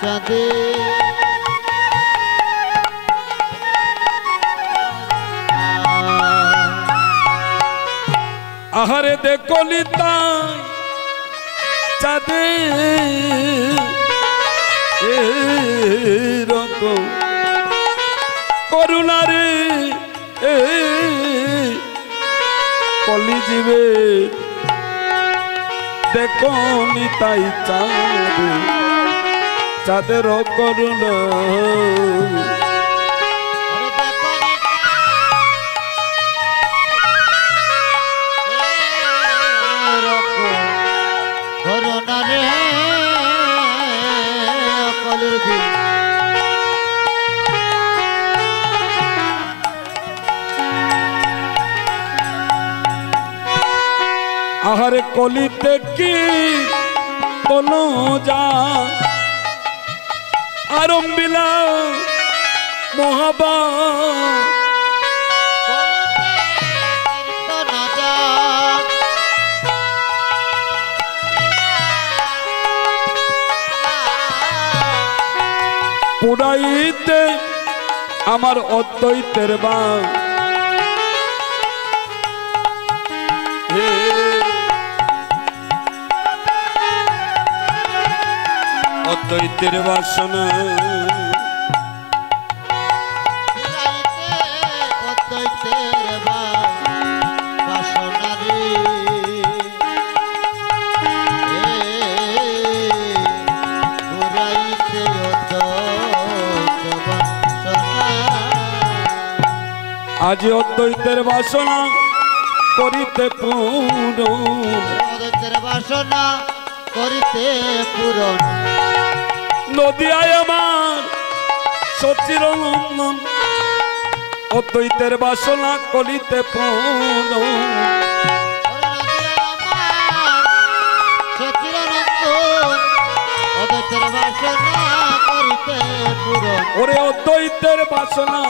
চাঁদে আহারে দেখো নিতাই চাঁদে এরকম করুণা রে কলি জীবে দেখো নিতাই চাঁদে চাঁদের করুণা আহারে কলিতে কি তনু যা আরম্বিলা মহাবা পুরাইতে আমার অদ্বৈতের বা অদ্বৈতের বাসনা আজ অদ্বৈতের বাসনা করিতে পূরণ অদ্বৈতের বাসনা করিতে পূরণ নদিয়ায় আমার সচির নন্দন অদ্বৈতের বাসনা করিতে পূরণ অদ্বৈতের বাসনা করিতে পূরণ ওরে অদ্বৈতের বাসনা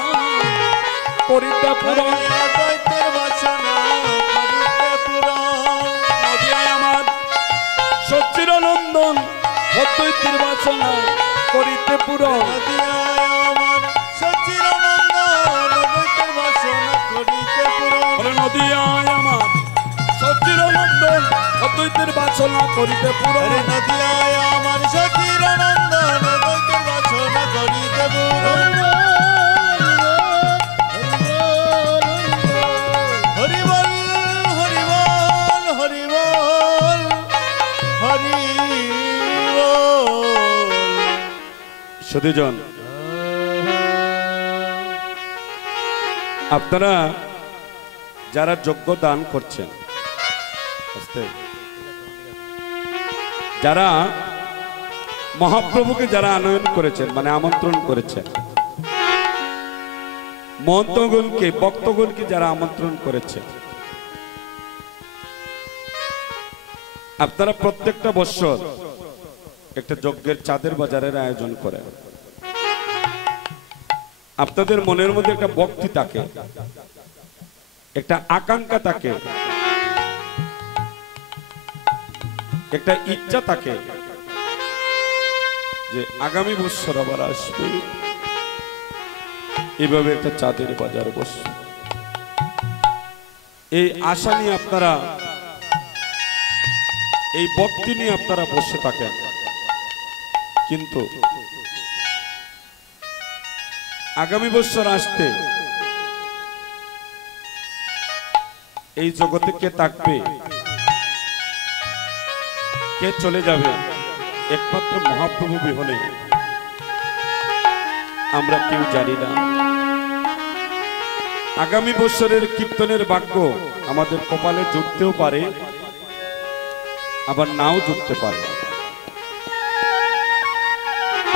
করিতে পূরণ অদ্বৈতের বাসনা করিতে পূরণ নদিয়ায় আমার সচির নন্দন অদ্বৈতের বাসনা করিতে পূরণ নদিয়ায় আমার সচির নন্দন অদ্বৈতের বাসনা করিতে পূরণ নদিয়ায় আমার সচির নন্দন অদ্বৈতের বাসনা করিতে পূরণ হরি বল হরি বল হরি বল হরি সুধীজন আপনারা যারা যজ্ঞ দান করছেন যারা মহাপ্রভুকে যারা আনয়ন করেছেন মানে আমন্ত্রণ করেছেন মহন্তগণকে ভক্তগণকে যারা আমন্ত্রণ করেছেন আপনারা প্রত্যেকটা বৎসর একটা যজ্ঞের চাঁদের বাজারের আয়োজন করেন আপনাদের মনের মধ্যে একটা ভক্তি থাকে একটা আকাঙ্ক্ষা থাকে একটা ইচ্ছা থাকে যে আগামী বছর আবার আসবে এইভাবে একটা চাঁদের বাজার বসবে এই আশা নিয়ে আপনারা এই ভক্তি নিয়ে আপনারা বসে থাকেন কিন্তু আগামী বছর আসতে এই জগতে কে থাকবে কে চলে যাবে একমাত্র মহাপ্রভু বিহনে আমরা কেউ জানি না আগামী বছরের কীর্তনের ভাগ্য আমাদের কপালে জুটতেও পারে আবার নাও জুটতে পারে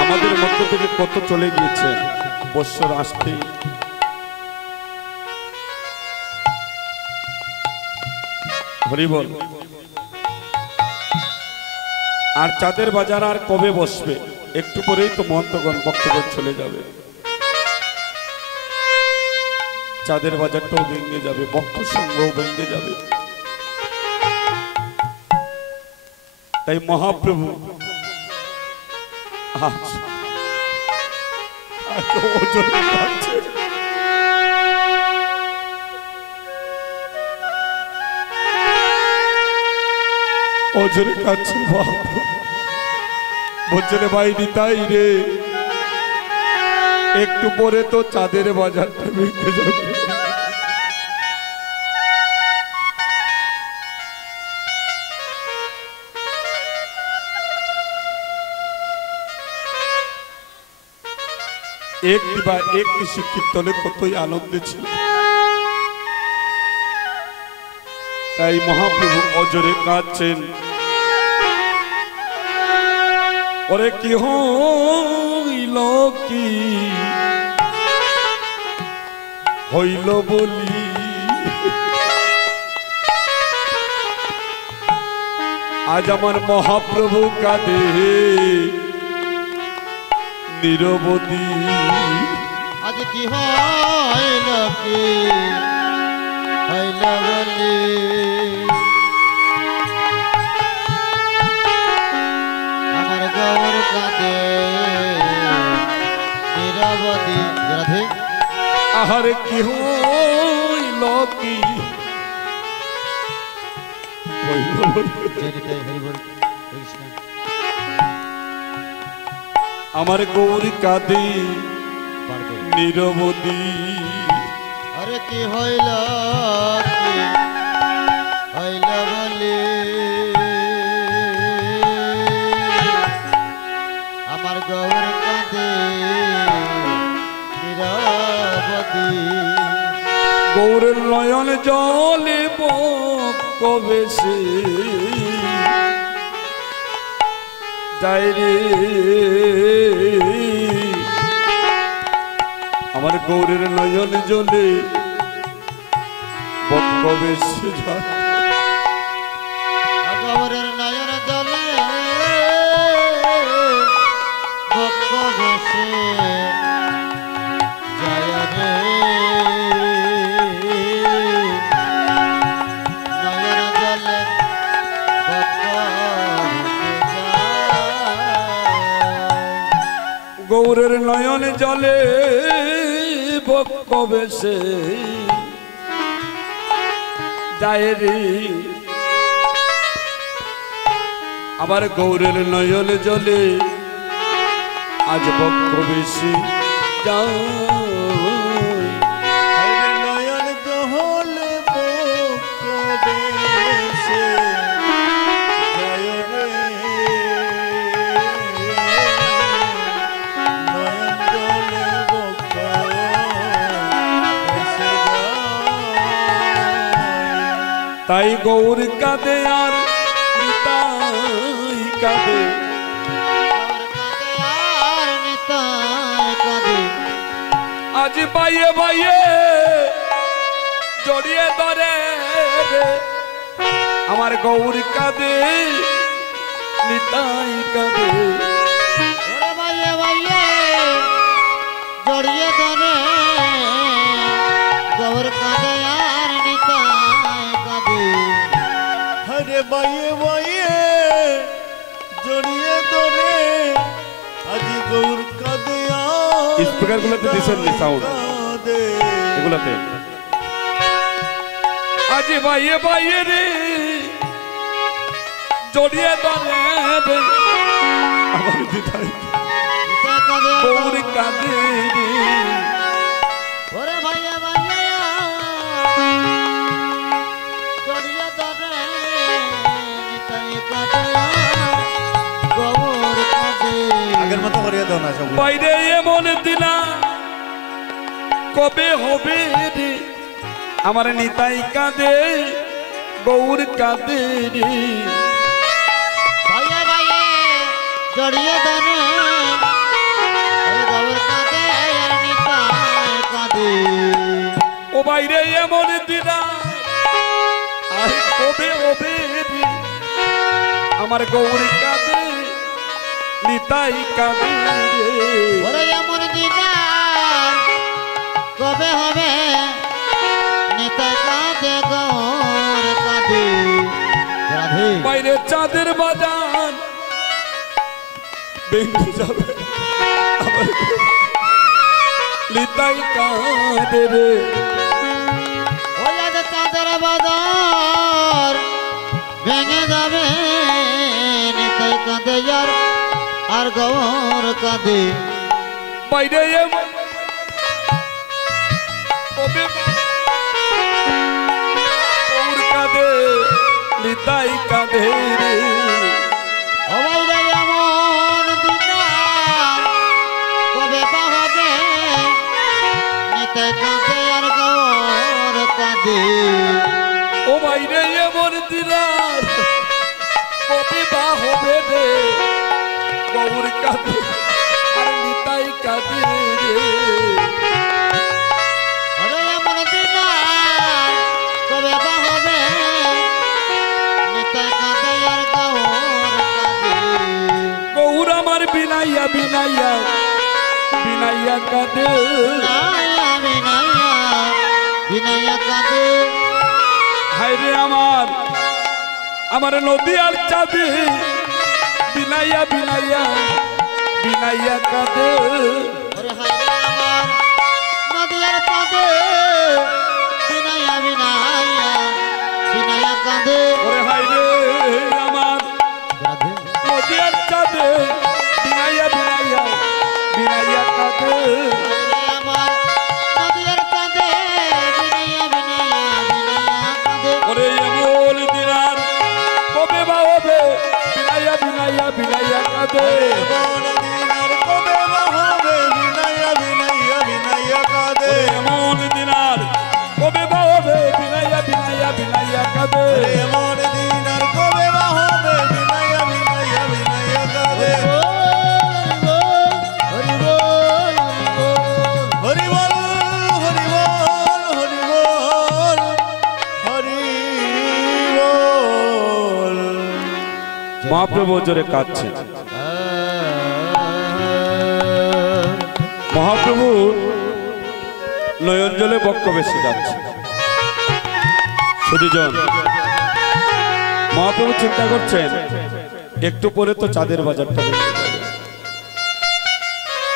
আমাদের মধ্য থেকে কত চলে গিয়েছে বছর আসতে হরি বল আর চাঁদের বাজার আর কবে বসবে একটু পরেই তো মহন্তগণ ভক্তগণ চলে যাবে চাঁদের বাজারটাও ভেঙে যাবে ভক্ত সংঘও ভেঙে যাবে তাই মহাপ্রভু আচ্ছা এত ওজনে কাঁদছে ওজনে কাঁদছে বাবা বলছে রে ভাই নিতাই রে একটু পরে তো চাঁদের বাজারটা ভেঙে যাবে একটি বা একটি কীর্তনে কতই আনন্দে ছিল তাই মহাপ্রভু অজরে কাঁদছেন ওরে কি হইল কি হইল বলি আজ আমার মহাপ্রভু কাঁদে নিরবধি আজ কি হইল কি হইল বলি আমার গৌর কাঁদে নিরবধি রাধে আহারে কি হইল কি হইল কৃষ্ণ আমার গৌরী কাঁদে নিরবধি আরে কি হইল কি হইল বলি আমার গৌর কাঁদে নিরবধি গৌরের নয়ন জলে কবে সে যায় রে আমার গৌরের নয়ন জলে কবে সে যায় গৌরের নয়ন জলে কবে সে যায় রে গৌরের নয়ন জলে কবে সে যায় রে আবার গৌরের নয়ন জলে আজ কবে সে যায় নয়ন জলে কবে সে যায় রে তাই গৌর কাঁদে আর নিতাই কাঁদে আজ বাইয়ে বাইয়ে জড়িয়ে ধরে আমার গৌর কাঁদে নিতাই কাঁদে জড়িয়ে ধরে গৌর কাঁদে আর নিতাই কাঁদে হরে বাইয়ে বাইয়ে জড়িয়ে ধরে আজ গৌর কাঁদে আর স্পিকার গুলোতে দিছেন নি সাউন্ড এগুলাতে আজ বাইয়ে বাইয়ে রে জড়িয়ে ধরে আমার দিদাই গৌর কাঁদে রে ওরে ভাইয়া ভাইয়া জড়িয়ে ধরে নিতাই কাঁদে গৌর কাঁদে আগের মতো করিয়ে দাও না সব বাইরে এমন দিনা কবে হবে রে আমার নিতাই কাঁদে গৌর কাঁদে রে ভাইয়া ভাইয়া জড়িয়ে ধরে গৌর কাঁদে আর নিতাই কাঁদে ও বাইরে এমন দিনা আর কবে হবে রে আমার গৌর কাঁদে নিতাই কাঁদে রে ওরে এমন দিন কবে হবে নিতাই কাঁদে গৌর কাঁদে রাধে বাইরে চাঁদের বাজার ভেঙে যাবে আমার নিতাই কাঁদে রে ওই আজ চাঁদের বাজার ভেঙে যাবে নিতাই কাঁদে আর গৌর কাঁদে বাইরে কবে গৌর কাঁদে নিতাই কাঁদে রে ও বাইরে এমন দিন কবে বা হবে নিতাই কাঁদে আর গৌর কাঁদে ও বাইরে এমন দিনার কবে বা হবে রে গৌর কাঁদে আর নিতাই কাঁদে রে ওরে এমন দিন কবে বা হবে নিতাই কাঁদে আর গৌর কাঁদে গৌর আমার বিনাইয়া বিনাইয়া বিনাইয়া কাঁদে বিনাইয়া বিনাইয়া বিনাইয়া কাঁদে হায় রে আমার নদী আর চাঁদে বিনাইয়া বিনাইয়া বিনাইয়া কাঁদে ওরে হায় রে আমার নদী আর কাঁদে বিনাইয়া বিনাইয়া বিনাইয়া কাঁদে ওরে হায় রে আমার নদী আর চাঁদে বিনাইয়া বিনাইয়া বিনাইয়া কাঁদে আমার নদী আর কাঁদে বিনাইয়া বিনাইয়া বিনাইয়া কাঁদে ওরে এমন দিনার কবে বা হবে বিনাইয়া বিনাইয়া বিনাইয়া কাঁদে এমন দিনার কবে বা হবে বিনাইয়া বিনাইয়া বিনাইয়া কাঁদে হরি বল হরি বল হরি বল হরি বল হরি বল। মহাপ্রভু জোরে কাঁদছে মহাপ্রভু নয়ন জলে বক্ষ বেশি যাচ্ছে সুধীজন মহাপ্রভু চিন্তা করছেন একটু পরে তো চাঁদের বাজারটা বেশি যাবে।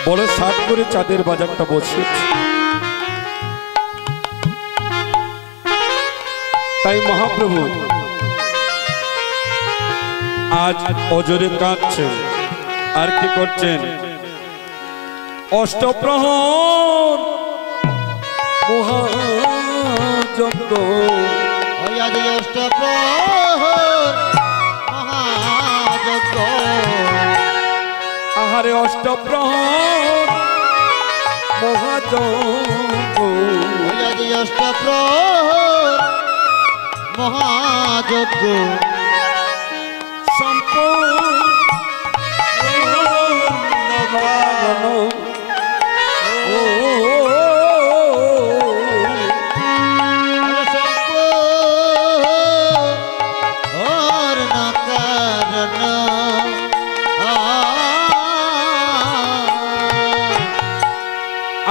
বড় সাত করে চাঁদের বাজারটা বসে তাই মহাপ্রভু আজ অজরে কাঁদছেন আর কি করছেন অষ্টপ্রহর মহাযজ্ঞ ওই আদি অষ্টপ্রহর মহাযজ্ঞ আহারে অষ্টপ্রহর মহাযজ্ঞ ওই আদি অষ্টপ্রহর মহাযজ্ঞ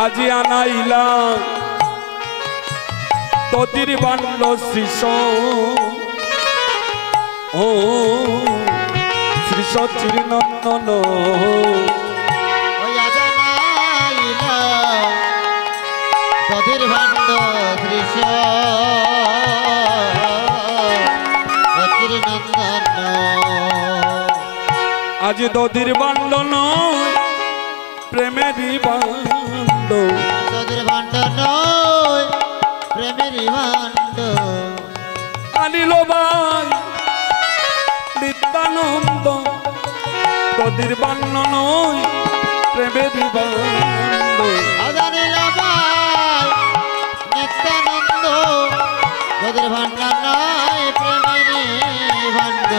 আজি আনাইলা তোদির বান্ড শিষ ও শ্রীষ চিরনন্দন দধির ভাণ্ড দৃশ্য নন্দন আজ দধির বান্ড নয় প্রেমেরই বান্ড দধির ভাণ্ড নয় প্রেমের ভাণ্ড আনিল ভাই নিত্যানন্দ দধির বান্ড নয় প্রেমেরই বান্ড আদানিল ভাই নিত্যানন্দ দধির ভাণ্ড নয় প্রেমের ভাণ্ড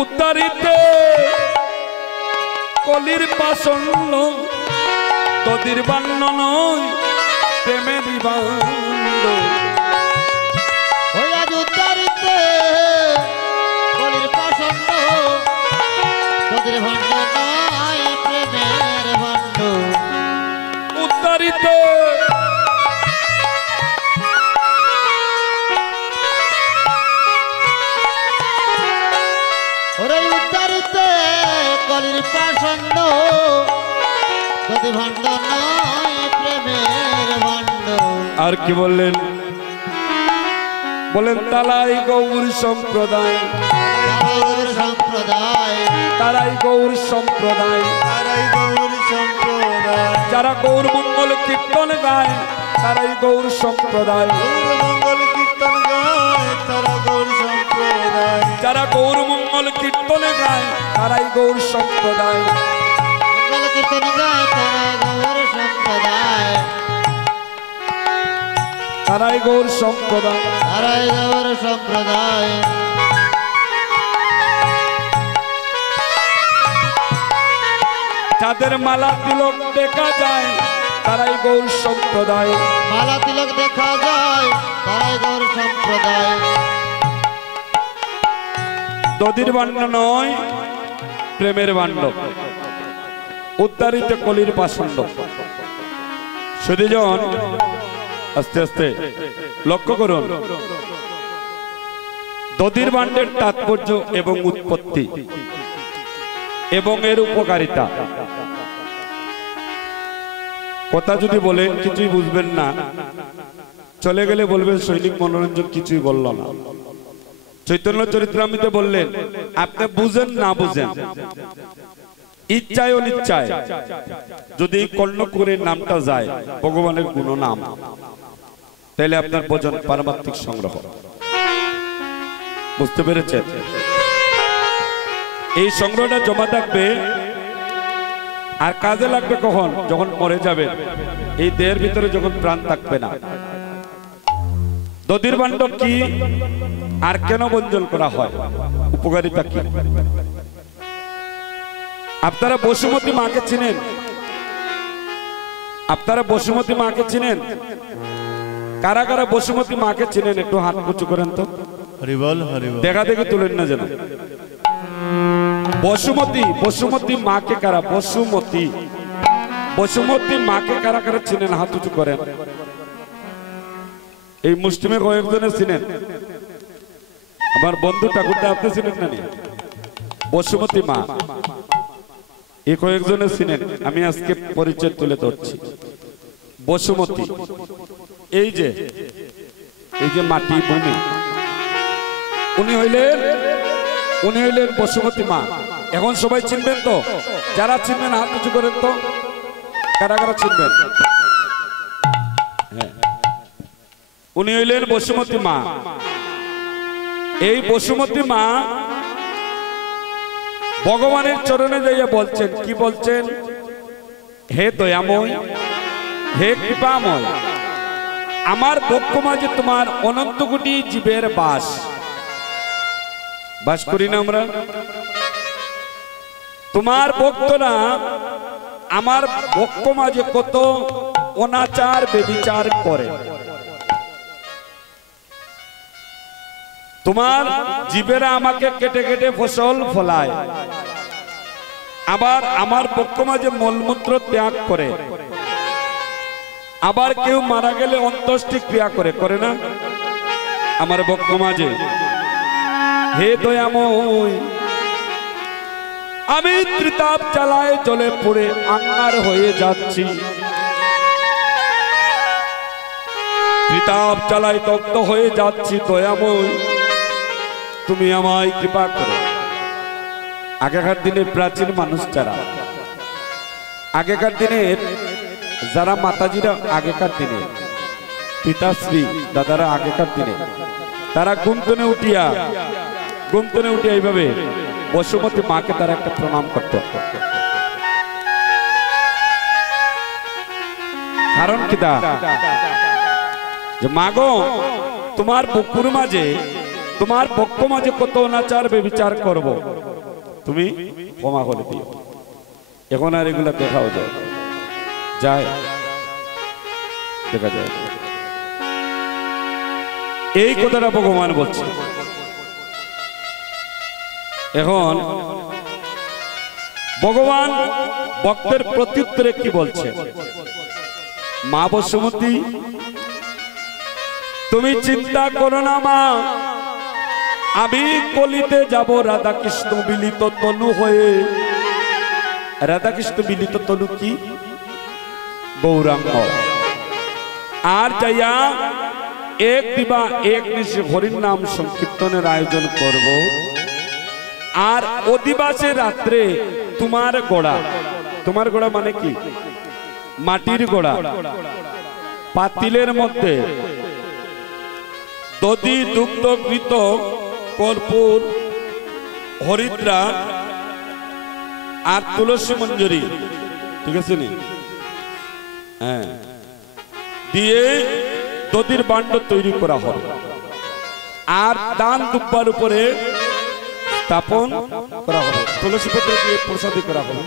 উত্তরিতে কলির পাশন্য তোদের বান্ন নয় প্রেমেরই বান্ড হইয়া উত্তরিতে কলির পাশন্য তোদের ভাণ্ড নয় প্রেমের ভাণ্ড উত্তরিতে ওরে উত্তরিতে কলির পাষণ্ড যদি ভাণ্ড নয় প্রেমের ভাণ্ড। আর কি বললেন? বলেন তালাই গৌর সম্প্রদায়, গৌর সম্প্রদায়, তারাই গৌর সম্প্রদায়, তারাই গৌর সম্প্রদায়, যারা গৌর মঙ্গল কীর্তন গায় তারাই গৌর সম্প্রদায়, গৌর মঙ্গল কীর্তন গায় তারা গৌর সম্প্রদায়, যারা গৌর মঙ্গল কীর্তনে গায় তারাই গৌর সম্প্রদায়, মঙ্গল কীর্তন গায় তারা গৌর সম্প্রদায়, তারাই গৌর সম্প্রদায়, তারাই গৌর সম্প্রদায়। যাদের মালা তিলক দেখা যায় তারাই গৌর সম্প্রদায়, মালা তিলক দেখা যায় তারাই গৌর সম্প্রদায়। দধির বাণ্ড নয় প্রেমের বাণ্ড, উদ্ধারিত কলির পাষণ্ড। সুধীজন আস্তে আস্তে লক্ষ্য করুন দধির বাণ্ডের তাৎপর্য এবং উৎপত্তি এবং এর উপকারিতা। কথা যদি বলেন কিছুই বুঝবেন না, চলে গেলে বলবেন সৈনিক মনোরঞ্জন কিছুই বলল না। চৈতন্য চরিত্রামৃতে বললেন আপনি বুঝেন না বুঝেন, ইচ্ছায় অনিচ্ছায় যদি কর্ণকুরের নামটা যায় ভগবানের গুণ নাম, তাহলে আপনার ভজন পারমাত্মিক সংগ্রহ। বুঝতে পেরেছেন? এই সংগ্রহটা জমা থাকবে আর কাজে লাগবে কখন? যখন মরে যাবেন, এই দেহের ভিতরে যখন প্রাণ থাকবে না। দধির বাণ্ড কি আর কেন বঞ্জন করা হয়, উপকারিতা কি? আপনারা বসুমতী মাকে চিনেন? আপনারা বসুমতী মাকে চিনেন? কারা কারা বসুমতী মাকে চিনেন একটু হাত উঁচু করেন তো। হরিবল হরিবল। দেখা দেখি তুলেন না যেন। বসুমতী, বসুমতী মাকে কারা? বসুমতী, বসুমতী মাকে কারা কারা চিনেন হাত উঁচু করেন। এই মুসলিমে কয়েকজনে চিনেন। আমার বন্ধু ঠাকুরটা আপনি চিনেন না? বসুমতী মা এই কয়েকজনে চিনেন। আমি আজকে পরিচয় তুলে ধরছি। বসুমতী এই যে মাটি ভূমি, উনি হইলেন বসুমতী মা। এখন সবাই চিনবেন তো? যারা চিনবেন হাত উঁচু করেন তো। কারা কারা চিনবেন? হ্যাঁ, উনি হইলেন বসুমতী মা। এই বসুমতী মা ভগবানের চরণে যাইয়া বলছেন, কি বলছেন? হে দয়াময়, হে কৃপাময়, আমার বক্ষ মাঝে তোমার অনন্ত কোটি জীবের বাস করি না আমরা? তোমার ভক্তরা আমার বক্ষ মাঝে কত অনাচার বেবিচার করে। তোমার জীবেরা আমাকে কেটে কেটে ফসল ফলায়, আবার আমার বক্ষ মাঝে মলমূত্র ত্যাগ করে, আবার কেউ মারা গেলে অন্ত্যেষ্টি ক্রিয়া করে না আমার বক্ষ মাঝে। হে দয়াময়, আমি ত্রিতাপ জ্বালায় জ্বলে পুড়ে আঙ্গার হয়ে যাচ্ছি, ত্রিতাপ জ্বালায় দগ্ধ হয়ে যাচ্ছি। দয়াময়, তুমি আমায় কৃপা করো। আগেকার দিনের প্রাচীন মানুষ যারা, আগেকার দিনের যারা মাতাজিরা, আগেকার দিনে পিতাশ্রী দাদারা, আগেকার দিনে তারা গুমতনে উঠিয়া এইভাবে বসুমতী মাকে তারা একটা প্রণাম করত। কারণ কি তা যে মাগো, তোমার বুকুর মাঝে, তোমার পক্ষ মাঝে কত অনাচার বেবিচার করব, তুমি ক্ষমা করে দিও। এখন আর এগুলা দেখাও যায়, দেখা যায়। এই কথাটা ভগবান বলছে। এখন ভগবান ভক্তের প্রত্যুত্তরে কি বলছে? মা বসুমতী, তুমি চিন্তা করো না মা, আমি কলিতে যাব রাধা কৃষ্ণ মিলিত তনু হয়ে। রাধা কৃষ্ণ মিলিত তনু কি? গৌরাঙ্গ। আর যাইয়া এক দিবা এক নিশি হরির নাম সংকীর্তনের আয়োজন করব। আর অধিবাসে রাত্রে তোমার গোড়া, তোমার গোড়া মানে কি? মাটির গোড়া, পাতিলের মধ্যে দধি দুগ্ধ ঘৃত কর্পূর হরিদ্রা আর তুলসী মঞ্জরি, ঠিক আছে নি? হ্যাঁ, দিয়ে দধির বান্ড তৈরি করা হবে। আর দান দুব্বার উপরে স্থাপন করা হবে, তুলসী পত্র দিয়ে প্রসাদী করা হবে।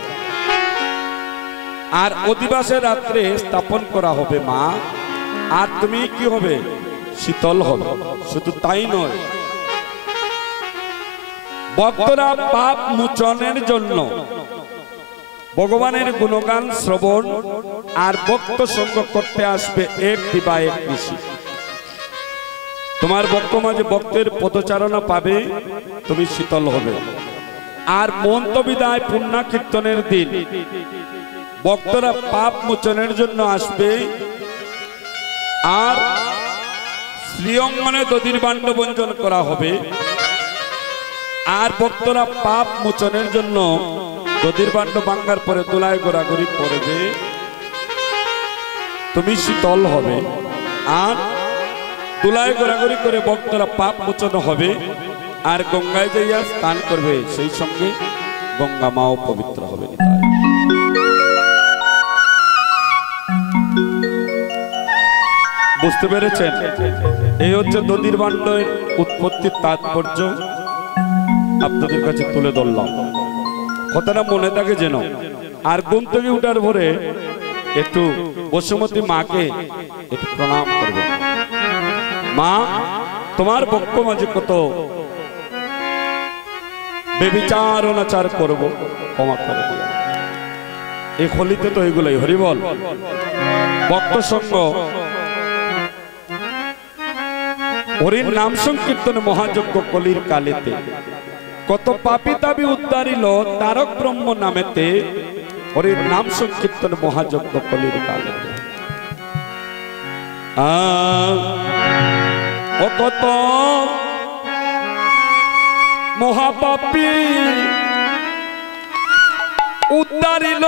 আর অধিবাসের রাত্রে স্থাপন করা হবে মা। আর তুমি কি হবে? শীতল হবে। শুধু তাই নয়, ভক্তরা পাপ মোচনের জন্য ভগবানের গুণগান শ্রবণ আর ভক্ত সঙ্গ করতে আসবে এক দিবা এক নিশি। তোমার ভক্ত মাঝে ভক্তের পদচারণা পাবে, তুমি শীতল হবে। আর মন্ত্র বিদায় পুণ্য কীর্তনের দিন ভক্তরা পাপ মোচনের জন্য আসবে। আর শ্রীঅঙ্গনে দধির বান্ড বঞ্চন করা হবে। আর ভক্তরা পাপ মোচনের জন্য দধির বান্ড ভাঙ্গার পরে দোলায় গোড়াগড়ি পড়বে, তুমি শীতল হবে। আর দোলায় গোড়াগড়ি করে ভক্তরা পাপ মোচন হবে। আর গঙ্গায় যাইয়া স্নান করবে, সেই সঙ্গে গঙ্গা মাও পবিত্র হবে। বুঝতে পেরেছেন? এই হচ্ছে দধির বান্ডের উৎপত্তির তাৎপর্য, আপনাদের কাছে তুলে ধরলাম। কথাটা মনে থাকে যেন। আর ঘুম থেকে উঠার পরে একটু বসুমতী মাকে একটু প্রণাম করবে। মা, তোমার পক্ষ মাঝে কত বেবিচার অনাচার করব, ক্ষমা করে দিও। এই হোলিতে তো এগুলোই হরিবল ভক্ত সঙ্গ, হরির নাম সংকীর্তন মহাযজ্ঞ কলির কালেতে কত পাপী তাবি উদ্ধারিল তারক ব্রহ্ম নামেতে। হরির নাম সংকীর্তন মহাযজ্ঞ কলির কালেতে ও কত মহাপাপী উদ্ধারিল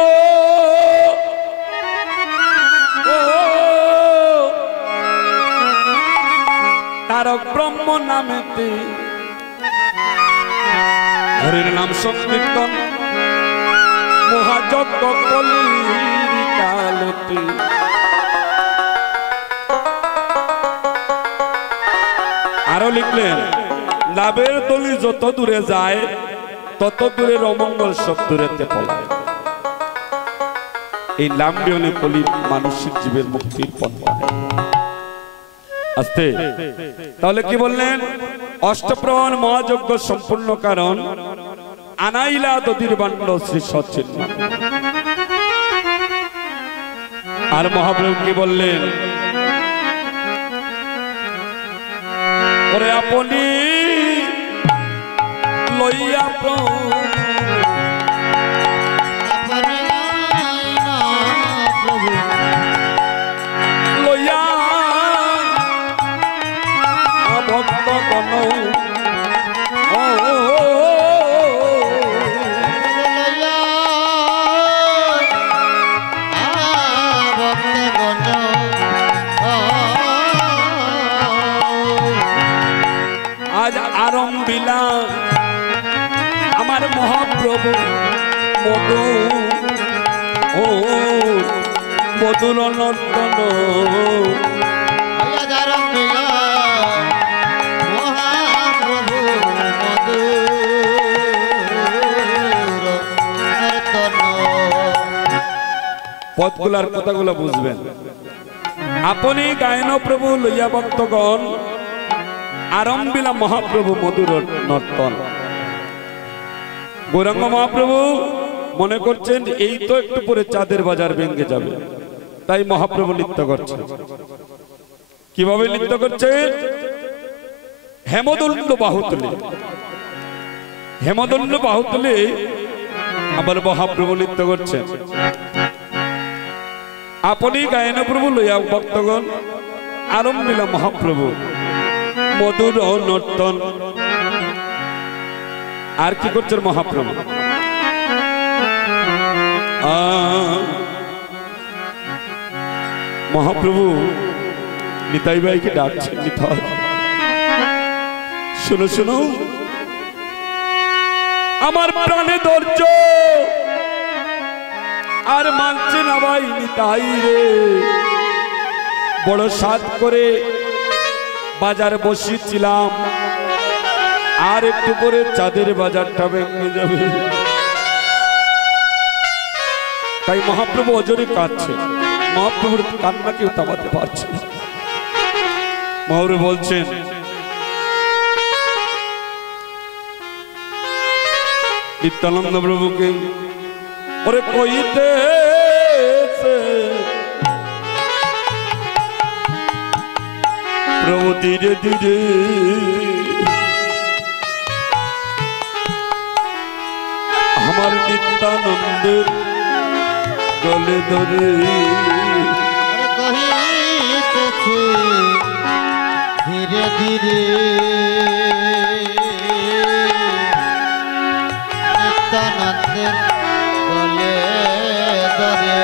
তারক ব্রহ্ম নামেতে। হরির নাম সংকীর্তন মহাযজ্ঞ কলির কালেতে। আরো লিখলেন, লাভের দলি যত দূরে যায় তত দূরের অমঙ্গল সব দূরেতে পলায়। এই লাম্বিয়নে কলি মানসিক জীবের মুক্তির পথ বানায়। আস্তে তাহলে কি বললেন? অষ্টপ্রহণ মহাযজ্ঞ সম্পূর্ণ কারণ আনাইলা দধির বান্ড শ্রী সচ্চিন। আর মহাপ্রভু কি বললেন? ওরে আপনি লইয়া লইয়া ভক্ত গণ আজ আরম্ভিলা আমার মহাপ্রভু মধু ও মধুর নর্তন। পদগুলার কথাগুলো বুঝবেন। আপনি গায়ন প্রভু লইয়া ভক্তগণ আরম্ভিলা মহাপ্রভু মধুর নর্তন। গৌরাঙ্গ মহাপ্রভু মনে করছেন এই তো একটু পরে চাঁদের বাজার ভেঙে যাবে, তাই মহাপ্রভু নৃত্য করছে। কিভাবে নৃত্য করছে? হেমদণ্ড বাহু তুলে, হেমদণ্ড বাহু তুলে আমার মহাপ্রভু নৃত্য করছেন। আপনি গায়ন প্রভু লইয়া ভক্তগণ আরম্ভিলা মহাপ্রভু মধুর নর্তন। আর কি করছেন মহাপ্রভু? মহাপ্রভু নিতাই ভাইকে ডাকছেন। নিতাই শোনো শোনো, আমার প্রাণে ধৈর্য আর মানছে না ভাই নিতাই রে। বড় সাধ করে বাজার বসিয়েছিলাম, আর একটু পরে চাঁদের বাজারটা ভেঙে যাবে। তাই মহাপ্রভু অজরে কাঁদছে। মহাপ্রভুর কান্না কেউ থামাতে পারছে না। মহাপ্রভু বলছেন, নিত্যানন্দ প্রভুকে, ওরে কইতে প্রভু ধীরে ধীরে আমার নিত্যানন্দের গলে ধরে কহিতেছে ধীরে ধীরে নিত্যানন্দের গলে ধরে।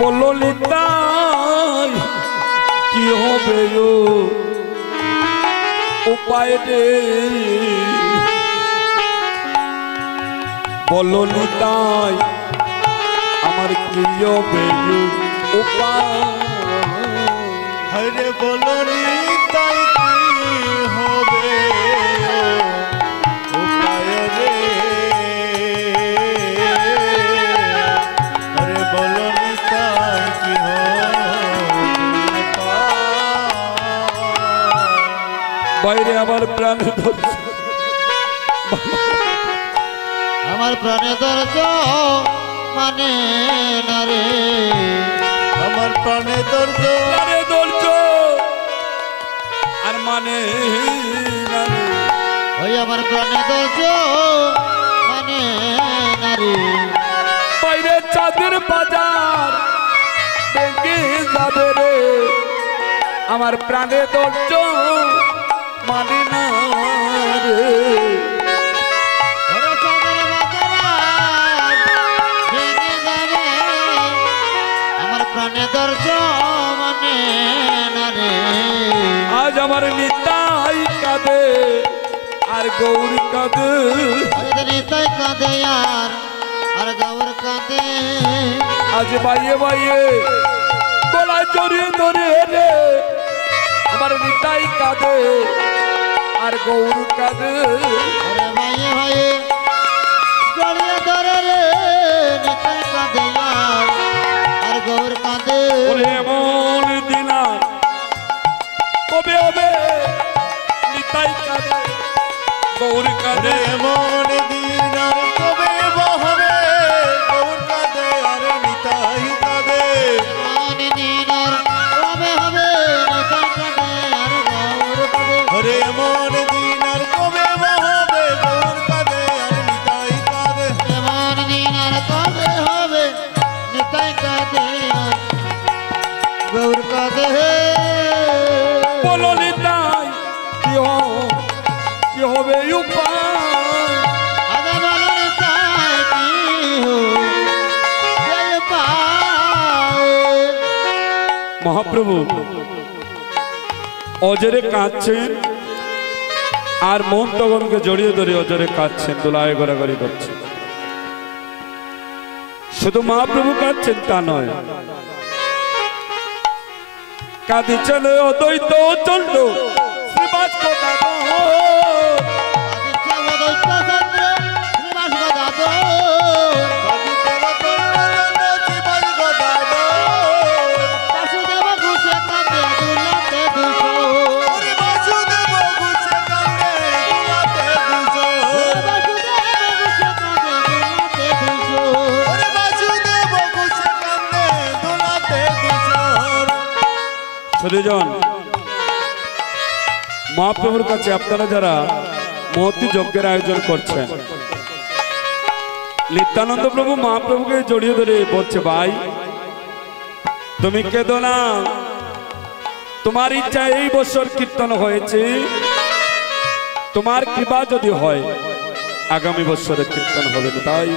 বলো নিতাই কি হবে উপায় রে, বলো নিতাই আমার কি হবে উপায়। হরে বলো নিতাই কি হবে উপায় রে। হরে বলো নিতাই কি হবে বাইরে আমার প্রাণে ধরছে, আমার প্রাণে ধৈর্য মানে না রে। আমার প্রাণে ধৈর্য প্রাণে ধরছ আর মানে না রে। ওই আমার প্রাণে ধৈর্য মানে না রে। বাইরে চাঁদের বাজার ভেঙে যাবে রে, আমার প্রাণে ধরছ মানে না রে। ওরে চাঁদের বাজার ভেঙে যাবে, আমার প্রাণে ধৈর্য মানে না রে। আজ আমার নিতাই কাঁদে আর গৌর কাঁদে, আরে নিতাই কাঁদে আর গৌর কাঁদে। আজ বাইয়ে বাইয়ে গলায় জড়িয়ে ধরে রে, আমার নিতাই কাঁদে আর গৌর কাঁদে। আরে ভাইয়ে ভাইয়ে জড়িয়ে ধরে রে, নিতাই কাঁদে আর গৌর কাঁদে। ওরে এমন দিন আর কবে হবে নিতাই কাঁদে গৌর কাঁদে। এমন দিন আর কবে বা হবে গৌর কাঁদে আর নিতাই কাঁদে। এমন দিন আর কবে হবে নিতাই কাঁদে আর গৌর কাঁদে। হরে এমন দিন আর কবে বা হবে গৌর কাঁদে আর নিতাই কাঁদে। এমন দিন আর কবে হবে নিতাই কাঁদে আর গৌর কাঁদে। বলো নিতাই কি হবে উপায়। আগে বলো নিতাই কি হবে উপায়। মহাপ্রভু অজরে কাঁদছেন আর মহন্তগণকে জড়িয়ে ধরে অজরে কাঁদছেন, দোলায় গড়াগড়ি করছেন। শুধু মহাপ্রভু কাঁদছেন তা নয়, কাঁদিছেন অদ্বৈত চন্ড শ্রীবাস সুধীজন মহাপ্রভুর কাছে আপনারা যারা মহতি যজ্ঞের আয়োজন করছেন, নিত্যানন্দ প্রভু মহাপ্রভুকে জড়িয়ে ধরে বলছে, ভাই তুমি কেঁদো না, তোমার ইচ্ছা এই বছর কীর্তন হয়েছে, তোমার কৃপা যদি হয় আগামী বছরে কীর্তন হবে। তাই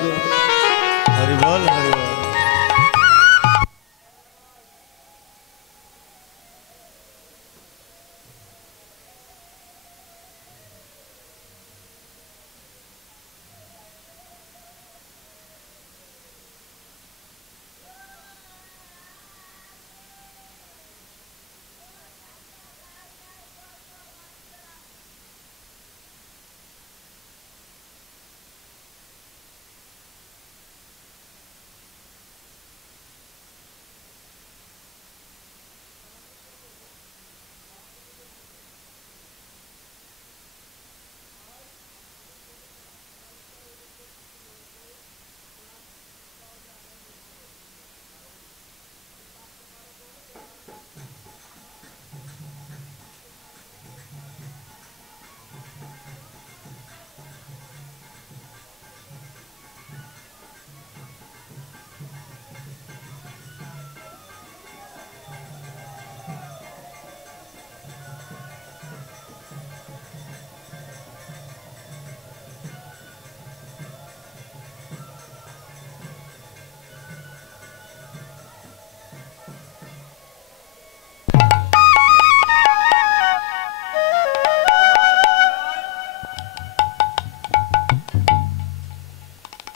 হরি বল হরি বল।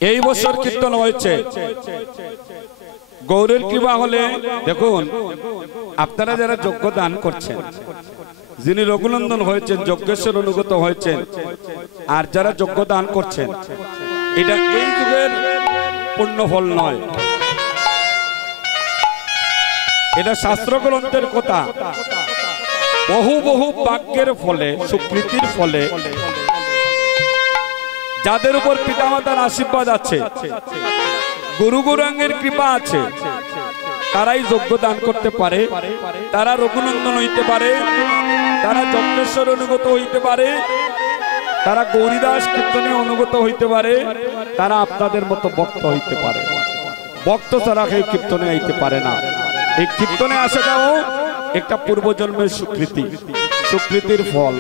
এই বছর কীর্তন হয়েছে, গৌরের কৃপা হলে দেখুন আপনারা যারা যজ্ঞ দান করছেন, যিনি রঘুনন্দন হয়েছেন, যজ্ঞেশ্বর অনুগত হয়েছেন, আর যারা যজ্ঞ দান করছেন, এটা এই যুগের পুণ্যফল নয়, এটা শাস্ত্র গ্রন্থের কথা। বহু বহু বাক্যের ফলে, স্বীকৃতির ফলে, যাদের উপর পিতামাতার আশীর্বাদ আছে, গুরু গৌরাঙ্গের কৃপা আছে, তারাই যজ্ঞ দান করতে পারে, তারা রঘুনন্দন হইতে পারে, তারা যজ্ঞেশ্বর অনুগত হইতে পারে, তারা গৌরীদাস কীর্তনে অনুগত হইতে পারে, তারা আপনাদের মতো ভক্ত হইতে পারে। ভক্ত ছাড়া এই কীর্তনে আইতে পারে না। এই কীর্তনে আসাটাও একটা পূর্বজন্মের স্বীকৃতি, স্বীকৃতির ফল।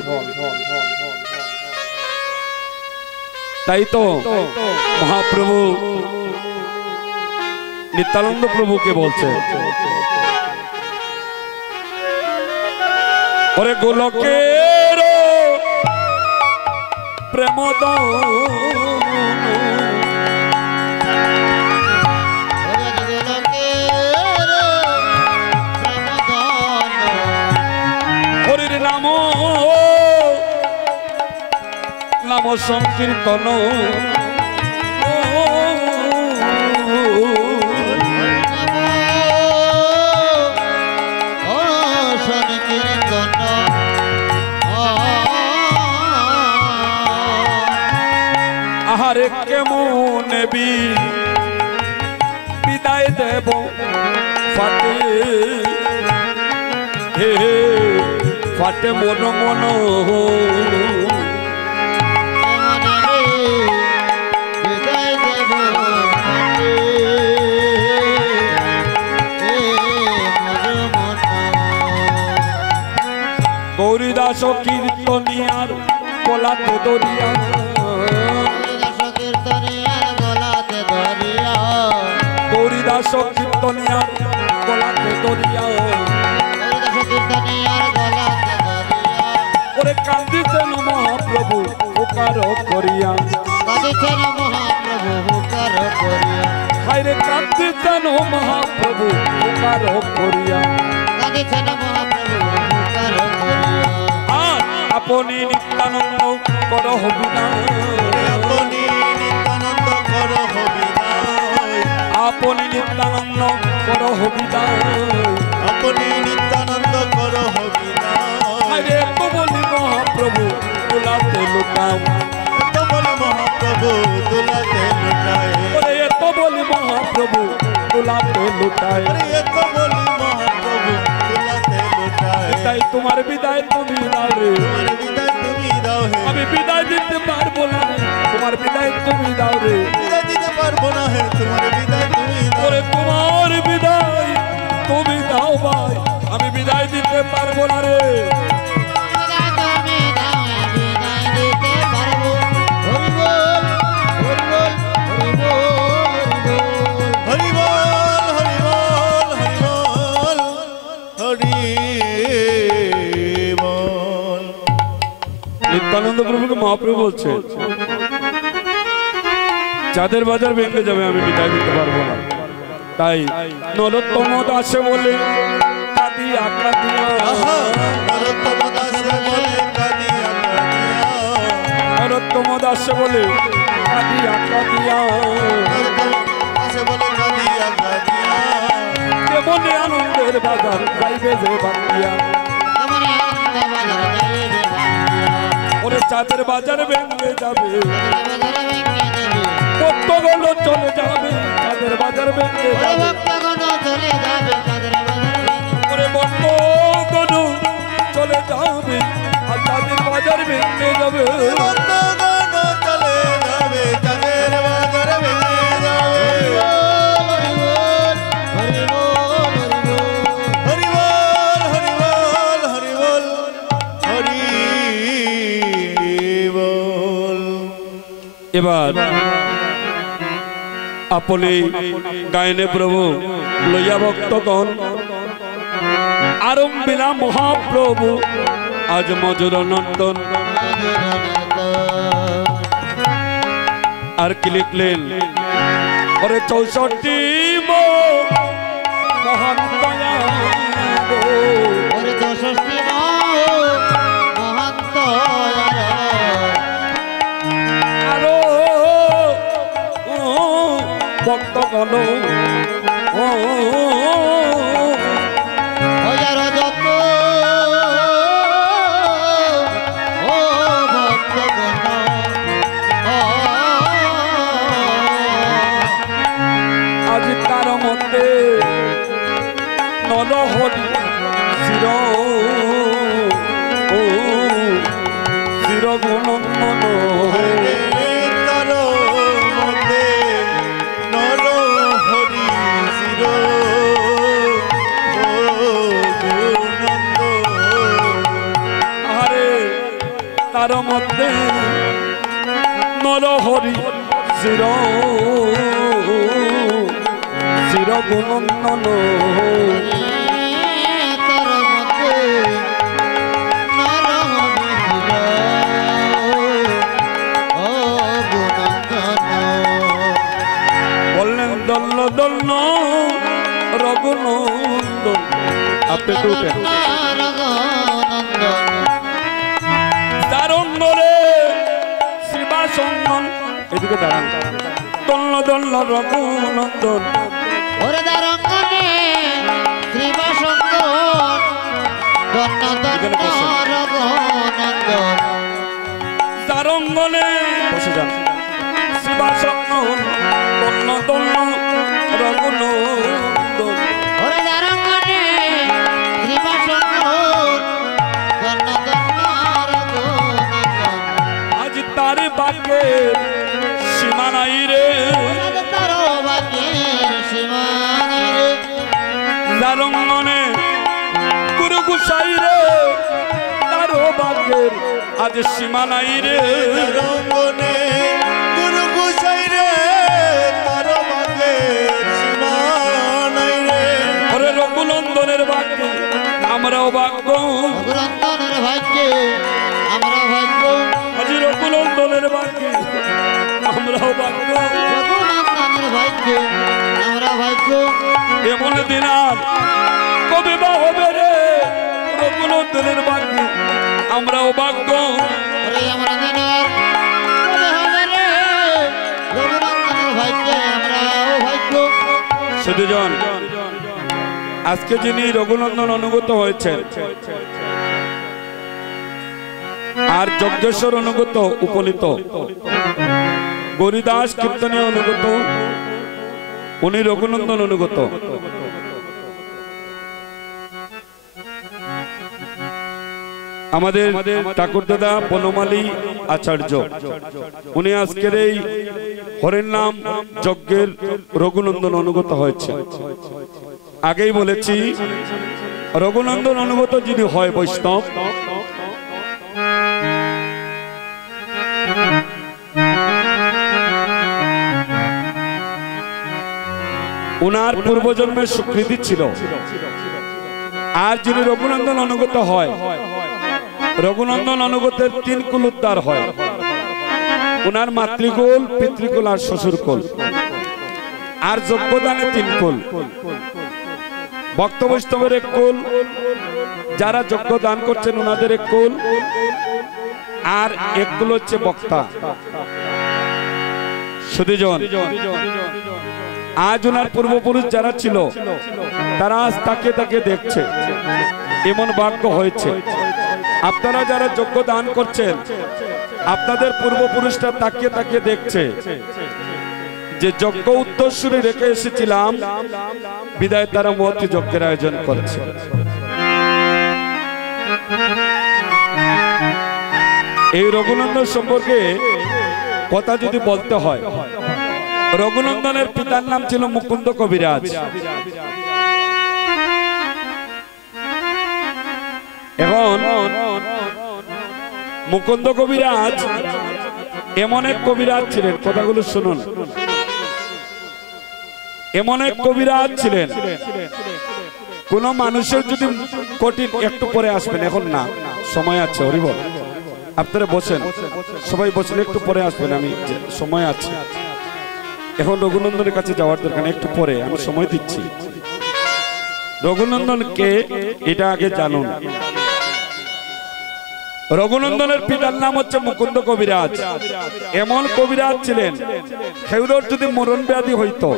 তাই তো মহাপ্রভু নিত্যানন্দ প্রভুকে বলছে, ওরে গোলকের প্রেমদান, হরির নাম নাম সংকীর্তন, আহারে কেমন বিদায় দেব ফাটে, হে ফাটে মন মন, গৌরীদাস কীর্তনিয়ার গলাতে দরিয়া, গৌরীদাস কীর্তনিয়ার গলাতে দরিয়া, ওরে কান্দিছেন মহাপ্রভু উপকার করিয়া, হায়রে কান্দিছেন মহাপ্রভু উপকার করিয়া, আর আপনি নিত্যানন্দ কর হবিনা, আপনি নিত্যানন্দ কর হবিনায়, আপনি নিত্যানন্দ কর হবিনা, আপনি নিত্যানন্দ কর হবিনায়, আরে তো বলি মহাপ্রভু তুলাতে লুকাও, তো বলে মহাপ্রভু তুলাতে লুটায়, ওরে তো বলি মহাপ্রভু তুলাতে লুকায়, তো বলি মহাপ্রভু তুলাতে লুটায়, চাই তোমার বিদায় তুমি দাও রে তোমার বিদায় তুমি দাও হে আমি বিদায় দিতে পারবো না তোমার বিদায় তুমি দাও রে বিদায় দিতে পারবো না হে তোমার বিদায় তুমি দাও ওরে তোমার বিদায় তুমি দাও ভাই আমি বিদায় দিতে পারবো না রে হরি বল হরি বল হরি বল হরি বল নিত্যানন্দ প্রভুকে মহাপ্রভু বলছে চাঁদের বাজার ভেঙে যাবে আমি বিদায় দিতে পারবো না তাই নরোত্তম দাসে বলে কাঁদিয়া কাঁদিয়া নরোত্তম দাসে বলে কাঁদিয়া কাঁদিয়া নরোত্তম দাসে বলে কাঁদিয়া কাঁদিয়া নরোত্তম দাসে বলে কাঁদিয়া কাঁদিয়া কেমনে আনন্দের বাজার যাইবে যে বাঁধিয়া ওরে চাঁদের বাজার ভেঙে যাবে ভক্তগণ চলে যাবে চাঁদের বাজার ভেঙে যাবে ওরে ভক্তগণ চলে যাবে আর চাঁদের বাজার ভেঙে যাবে ভক্তগণ চলে যাবে চাঁদের বাজার ভেঙে যাবে হরি বল হরি বল হরি বল হরি বল এবার আপনি গায়নে প্রভু লইয়া ভক্তগণ আরম্ভিলা মহাপ্রভু আজ মজুর নন্দন আর কি লিখলেন ওরে 64 মহান দয়া গো। আরো ভক্তগণ আজ তার মধ্যে নরহরি শির শির গুণন্দন তার মধ্যে নর হরি শির গুণন্দ আরে তার মধ্যে নরহরি শির শির গুণন্দন বললেন দল্ল দল্ল রঘুনন্দন আপনি একটু উঠেন তারঙ্গরে শিবাসন্দন এদিকে দাঁড়ান দল্ল দল্ল রঘুনন্দন তারঙ্গনে বসে যান শিবাসন্দন দল্ল দল্ল রঘুনন্দন আজ তার বাক্যে সীমানাই রে তারঙ্গনে গুরু গুসাই রে তার বাক্যের আজ সীমানাই রে রঙ্গনে গুরু গোসাই রে তার বাগে সীমা নাই রে ওরে রঘুনন্দনের বাক্যে আমরাও ভাগ্য আজ রঘুনন্দনের বাক্যে আমরাও ভাগ্য এমন দিন আর কবে বা হবে রে রঘুনন্দনের বাক্যে আমরাও ভাগ্য শুধুজন আজকে যিনি রঘুনন্দন অনুগত হয়েছেন আর যজ্ঞেশ্বর অনুগত উপনীত গরিদাস কীর্তনীয় অনুগত উনি রঘুনন্দন অনুগত আমাদের ঠাকুরদাদা বনমালী আচার্য, উনি আজকের এই হরের নাম যজ্ঞের রঘুনন্দন অনুগত হয়েছে। আগেই বলেছি, রঘুনন্দন অনুগত যিনি হয় বৈষ্ণব, উনার পূর্বজন্মের স্বীকৃতি ছিল। আর যিনি রঘুনন্দন অনুগত হয়, রঘুনন্দন অনুগতের 3 কুল উদ্ধার হয়। উনার মাতৃকুল, পিতৃকুল আর শ্বশুরকুল। আর যোগ্যদানে 3 কুল। ভক্ত বৈষ্ণবের 1 কুল, যারা যজ্ঞ দান করছেন ওনাদের 1 কুল, আর 1 কুল হচ্ছে বক্তা। সুধীজন, আজ ওনার পূর্বপুরুষ যারা ছিল তারা আজ তাকে তাকে দেখছে, এমন ভাগ্য হয়েছে। আপনারা যারা যজ্ঞ দান করছেন, আপনাদের পূর্বপুরুষরা তাকিয়ে তাকিয়ে দেখছে যে যজ্ঞ উত্তরসূরি রেখে এসেছিলাম, বিদায় তারা মহতী যজ্ঞের আয়োজন করছে। এই রঘুনন্দন সম্পর্কে কথা যদি বলতে হয়, রঘুনন্দনের পিতার নাম ছিল মুকুন্দ কবিরাজ। এখন মুকুন্দ কবিরাজ এমন এক কবিরাজ ছিলেন, কথাগুলো শুনুন। এমন এক কবিরাজ ছিলেন, কোন মানুষের যদি কঠিন, একটু পরে আসবেন, এখন না, সময় আছে। হরিবল, আপনারা বসেন, সবাই বসেন, একটু পরে আসবেন, আমি সময় আছে। এখন রঘুনন্দনের কাছে যাওয়ার দরকার, একটু পরে, আমি সময় দিচ্ছি। রঘুনন্দন কে এটা আগে জানুন। রঘুনন্দনের পিতার নাম হচ্ছে মুকুন্দ কবিরাজ। এমন কবিরাজ ছিলেন, কেউর যদি মরণ ব্যাধি হইতো,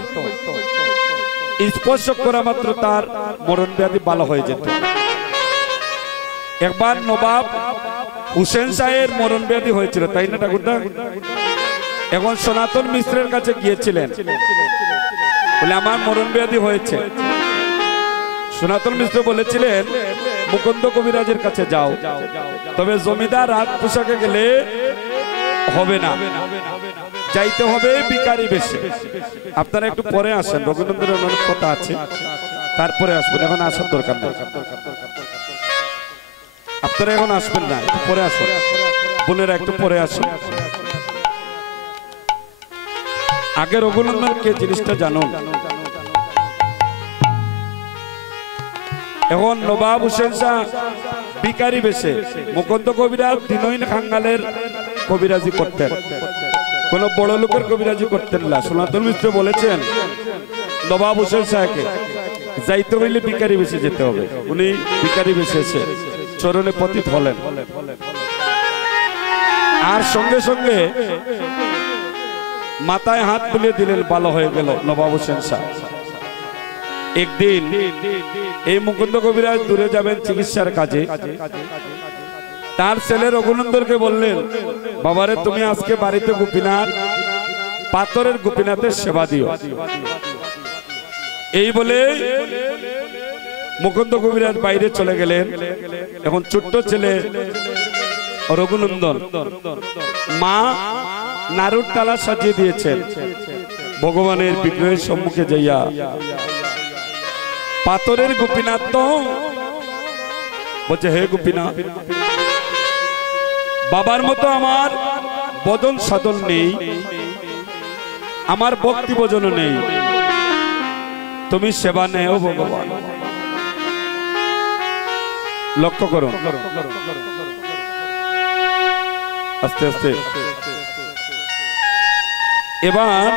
স্পর্শ করা মাত্র তার মরণ ব্যাধি ভালো হয়ে যেত। একবার নবাব হুসেন শাহের মরণ ব্যাধি হয়েছিল, তাই না ঠাকুরদা? এখন সনাতন মিশ্রের কাছে গিয়েছিলেন, বলে আমার মরণ ব্যাধি হয়েছে। সনাতন মিশ্র বলেছিলেন মুকুন্দ কবিরাজের কাছে যাও, তবে জমিদার রাত পোশাকে গেলে হবে না, যাইতে হবে ভিখারি বেশে। আপনারা একটু পরে আসেন, রঘুনন্দনের অনেক কথা আছে, তারপরে আসবেন, এখন আসার দরকার নেই। আপনারা এখন আসবেন না, একটু পরে আসুন, বোনেরা একটু পরে আসুন। আগে রঘুনন্দন কে জিনিসটা জানুন। এখন নবাব হুসেন শাহ ভিখারি বেশে, মুকুন্দ কবিরাজ দিনইন খাঙ্গালের কবিরাজি করতেন, কোন বড় লোকের কবিরাজি করতেন না। সনাতন মিশ্র বলেছেন নবাব হুসেন শাহকে যাইতে হইলে ভিখারি বেশে যেতে হবে। উনি ভিখারি বেশে এসে চরণে পতিত হলেন, আর সঙ্গে সঙ্গে মাথায় হাত বুলিয়ে দিলেন, ভালো হয়ে গেল নবাব হোসেন শাহ। একদিন এই মুকুন্দ কবিরাজ দূরে যাবেন চিকিৎসার কাজে, তার ছেলে রঘুনন্দনকে বললেন, বাবারে তুমি আজকে বাড়িতে গোপীনাথ, পাথরের গোপীনাথের সেবা দিও। এই বলে মুকুন্দ কবিরাজ বাইরে চলে গেলেন। এখন ছোট্ট ছেলে রঘুনন্দন মা নাড়ুর তালা সাজিয়ে দিয়েছেন, ভগবানের বিগ্রহের সম্মুখে যাইয়া পাথরের গোপীনাথ তো বলছে, হে গোপীনাথ, বাবার মতো আমার বদন সাধন নেই, আমার ভক্তি ভজন নেই, তুমি সেবা নেও ভগবান। লক্ষ্য করুন, আস্তে আস্তে। এবার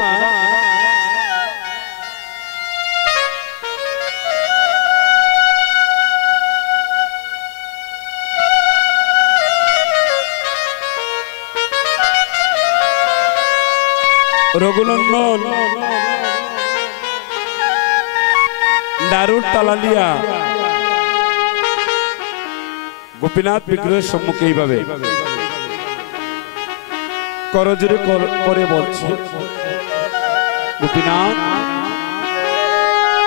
রঘুনন্দন নাড়ুর তালালিয়া গোপীনাথ বিগ্রহের সম্মুখে এইভাবে করজোড়ে করে বলছে, গোপীনাথ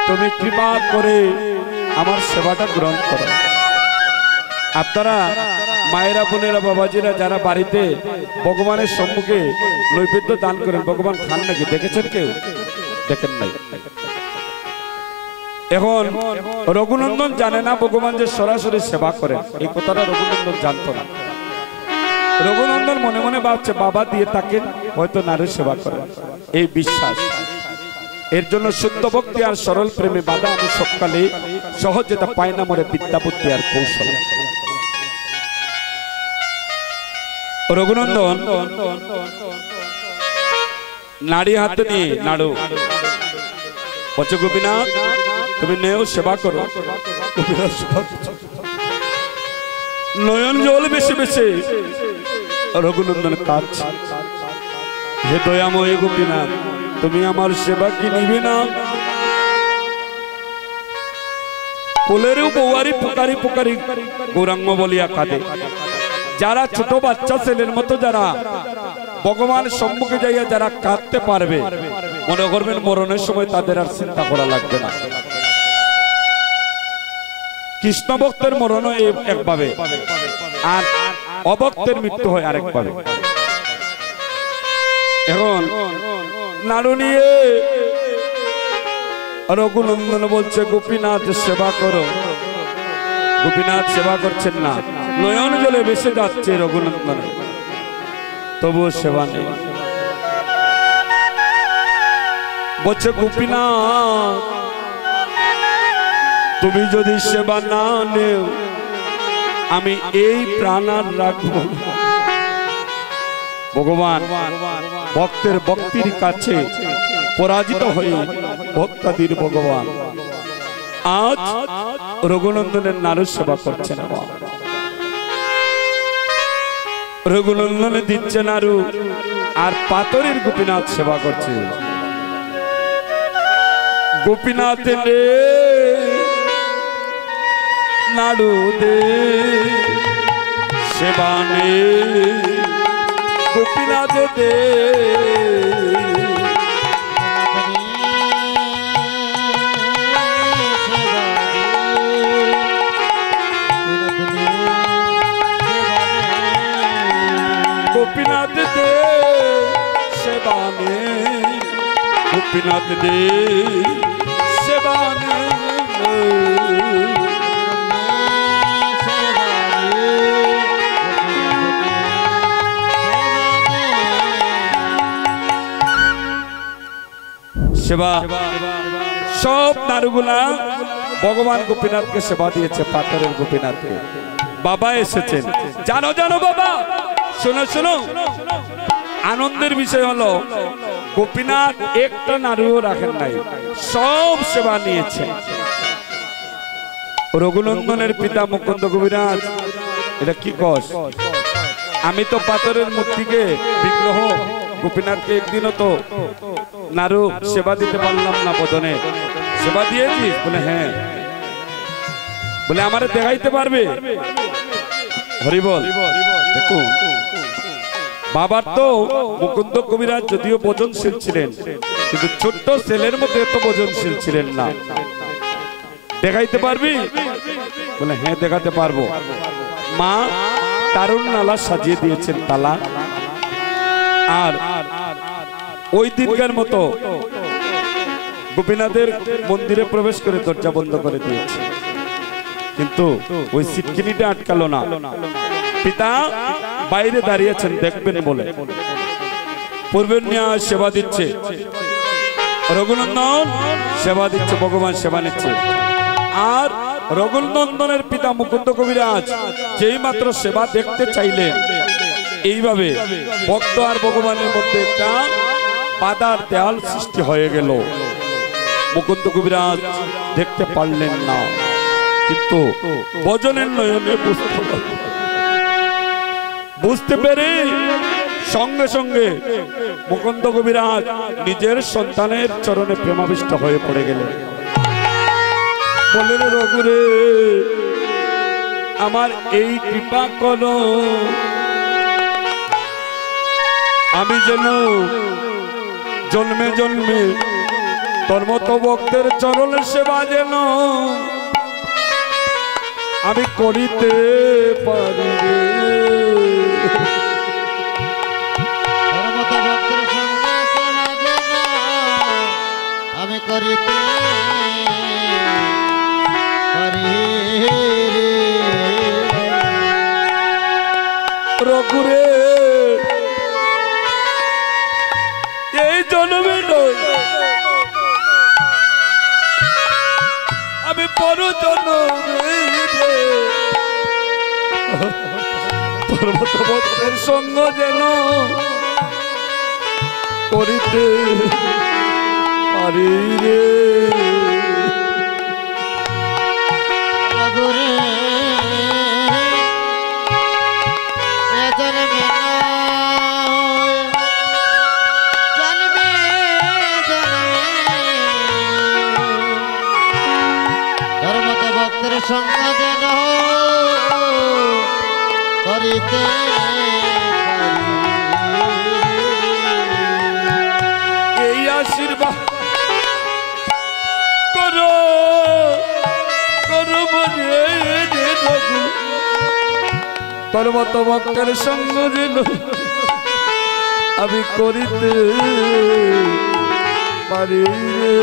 তুমি কৃপা করে আমার সেবাটা গ্রহণ করো, আপনারা মায়েরা বোনেরা বাবাজিরা যারা বাড়িতে ভগবানের সম্মুখে নৈবেদ্য দান করেন, ভগবান খান নাকি দেখেছেন কেউ? দেখেন নাই। এখন রঘুনন্দন জানে না ভগবান যে সরাসরি সেবা করেন, এই কথাটা রঘুনন্দন জানতো না। রঘুনন্দন মনে মনে ভাবছে বাবা দিয়ে থাকেন, হয়তো নারীর সেবা করেন, এই বিশ্বাস। এর জন্য শুদ্ধ ভক্তি আর সরল প্রেমে বাধা আমি সকালে সহজ যেটা পায় না মরে বিদ্যা বুদ্ধি আর কৌশল। রঘুনন্দন নারী হাতে নিয়ে নাড়ু বলছে, গোপীনাথ তুমি নেও সেবা করো। নয়ন জল বেশি বেশি রঘুনন্দন কাজ, হে দয়াময় গোপীনাথ তুমি আমার সেবা কি নিবে না? কোলেরও বৌয়ারি পোকারি পোকারি গৌরাঙ্গ বলিয়া কাঁদে। যারা ছোট বাচ্চা ছেলের মতো যারা ভগবান সম্মুখে যাইয়া যারা কাঁদতে পারবে, মনে করবেন মরণের সময় তাদের আর চিন্তা করা লাগবে না। কৃষ্ণ ভক্তের মরণ একভাবে আর অভক্তের মৃত্যু হয় আরেকভাবে। এখন নাড়ু নিয়ে রঘুনন্দন বলছে, গোপীনাথ সেবা করো। গোপীনাথ সেবা করছেন না, নয়ন জলে ভেসে যাচ্ছে রঘুনন্দন, তবুও সেবা নেই। বলছে, গোপীনাথ তুমি যদি সেবা না নেও আমি এই প্রাণ আর রাখবো। ভগবান ভক্তের ভক্তির কাছে পরাজিত হয়ে ভক্তাদির ভগবান আজ রঘুনন্দনের নারী সেবা করছেন। রঘুনন্দনে দিচ্ছে নারু আর পাথরের গোপীনাথ সেবা করছে। গোপীনাথ রে নাড়ু দে সেবা নে, গোপীনাথ দে গোপীনাথ দে সেবা নে, গোপীনাথ দে সেবা নে। সেবা সব নারুগুলা ভগবান গোপীনাথকে সেবা দিয়েছে, পাথরের গোপীনাথকে। বাবা এসেছেন, জানো জানো বাবা, শোনো শোনো, আনন্দের বিষয় হলো গোপীনাথ একটা নারুও রাখেন নাই, সব সেবা নিয়েছে। রঘুনন্দনের পিতা মুকুন্দ কবিরাজ, এটা কি কস? আমি তো পাথরের মূর্তিকে বিগ্রহ গোপীনাথকে একদিনও তো নারু সেবা দিতে পারলাম না, বদনে সেবা দিয়েছিস? বলে হ্যাঁ। বলে আমারে দেখাইতে পারবে? হরি বল। দেখুন বাবার তো মুকুন্দ কবিরাজ যদিও ভোজনশীল ছিলেন, কিন্তু ছোট্ট ছেলের মধ্যে এত ভোজনশীল ছিলেন না। দেখাইতে পারবি? বলে হ্যাঁ দেখাতে পারবো। মা তারুণ নালা সাজিয়ে দিয়েছেন তালা, আর ওই দিনকার মতো গোপীনাথের মন্দিরে প্রবেশ করে দরজা বন্ধ করে দিয়েছে, কিন্তু ওই সিটকিনিটা আটকালো না। পিতা বাইরে দাঁড়িয়েছেন দেখবেন বলে পূর্বের নিয়ে সেবা দিচ্ছে, রঘুনন্দন সেবা দিচ্ছে, ভগবান সেবা নিচ্ছে। আর রঘুনন্দনের পিতা মুকুন্দ কবিরাজ যেই মাত্র সেবা দেখতে চাইলেন, এইভাবে ভক্ত আর ভগবানের মধ্যে একটা বাধার দেয়াল সৃষ্টি হয়ে গেল। মুকুন্দ কবিরাজ দেখতে পারলেন না, কিন্তু ভজনের নয়নে বুঝতে পেরে সঙ্গে সঙ্গে মুকুন্দ কবিরাজ নিজের সন্তানের চরণে প্রেমাবিষ্ট হয়ে পড়ে গেলেন। বললেন, রঘুরে আমার এই কৃপা করো, আমি যেন জন্মে জন্মে তোর মতো ভক্তের চরণের সেবা যেন আমি করিতে পারি রে। তোর মতো ভক্তের সঙ্গে সেবা যেন আমি করিতে পারি রে। রঘুরে এই জন্মে নয়, আমি পর জন্মে তোর মতো ভক্তের সঙ্গ যেন করিতে পারি রে। রঘুরে এ জন্মে নয়, জন্মে জন্মে তোর মতো ভক্তের সঙ্গ যেন করিতে পারি। এই আশীর্বাদ করো করো মনে রে রঘু, তোর মতো ভক্তের সঙ্গ যেন আমি করিতে পারি রে।